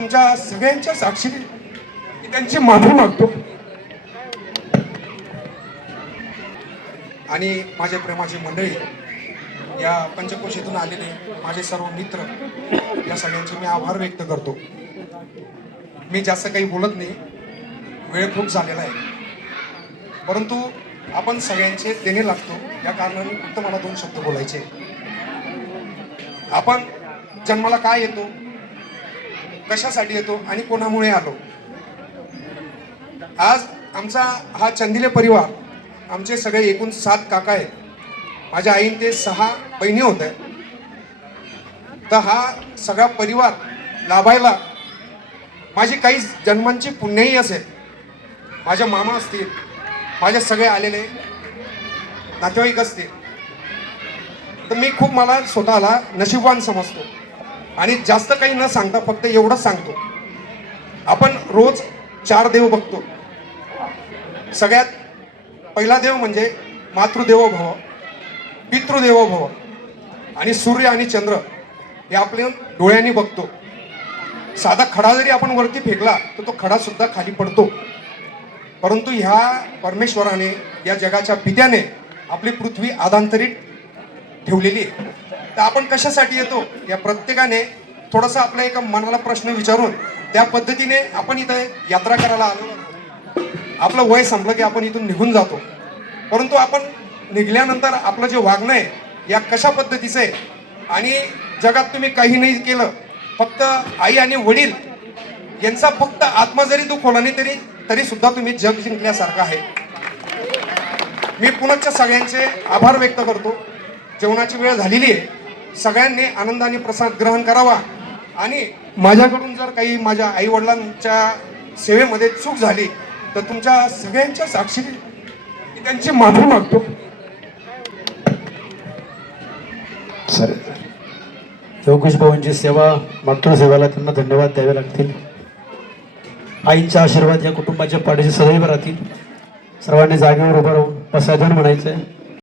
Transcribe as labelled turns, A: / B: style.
A: तुमच्या सगळ्यांच्या साक्षी मी त्यांची माफी मागतो. आणि माझे प्रेमाची मंडळी या पंचकोशीतून आलेले माझे सर्व मित्र या सगळ्यांचे मी आभार व्यक्त करतो. मी जास्त काही बोलत नाही. वेळ खूप झालेला आहे. परंतु आपण सगळ्यांचे देणे लागतो. या कारणाने फक्त मला दोन शब्द बोलायचे. आपण जन्माला काय येतो? कशासाठी येतो आणि कोणामुळे आलो? आज आमचा हा चंदिले परिवार आमचे सगळे एकूण सात काका आहेत. माझ्या आईन ते सहा बहिणी होत्या. तर हा सगळा परिवार लाभायला माझी काही जन्मांची पुण्यही असेल. माझ्या मामा असतील माझे सगळे आलेले नातेवाईक असतील. तर मी खूप मला स्वतःला नशीबवान समजतो. आणि जास्त काही न सांगता फक्त एवढंच सांगतो. आपण रोज चार देव बघतो. सगळ्यात पहिला देव म्हणजे मातृदेवो भव पितृदेवो भव आणि सूर्य आणि चंद्र हे आपल्या डोळ्यांनी बघतो. साधा खडा जरी आपण वरती फेकला तर तो खडा सुद्धा खाली पडतो. परंतु ह्या परमेश्वराने या जगाच्या पित्याने आपली पृथ्वी आदांतरित ठेवलेली आहे. तर आपण कशासाठी येतो? या प्रत्येकाने थोडासा आपल्या एका मनाला प्रश्न विचारून त्या पद्धतीने आपण इथं यात्रा करायला आलो. आपलं वय संपलं की आपण इथून निघून जातो. परंतु आपण निघाल्यानंतर आपलं जे वागणं आहे या कशा पद्धतीचं आहे? आणि जगात तुम्ही काही नाही केलं फक्त आई आणि वडील यांचा फक्त आत्मा जरी दुखवला नाही तरी तरी सुद्धा तुम्ही जग जिंकल्यासारखं आहे. मी पुनश्च सगळ्यांचे आभार व्यक्त करतो. जेवणाची वेळ झालेली आहे. सगळ्यांनी आनंदाने प्रसाद ग्रहण करावा. आणि माझ्याकडून जर काही माझ्या आई वडिलांच्या सेवेमध्ये चूक झाली तर तुमच्या सगळ्यांच्या साक्षी त्यांची माफी मागतो.
B: सर योगेश भाऊंची सेवा मातृसेवेला त्यांना धन्यवाद द्यावे लागतील. आईंचा आशीर्वाद या कुटुंबाच्या पाठीशी सदैव राहतील. सर्वांनी जागेवर उभं राहून म्हणायचं आहे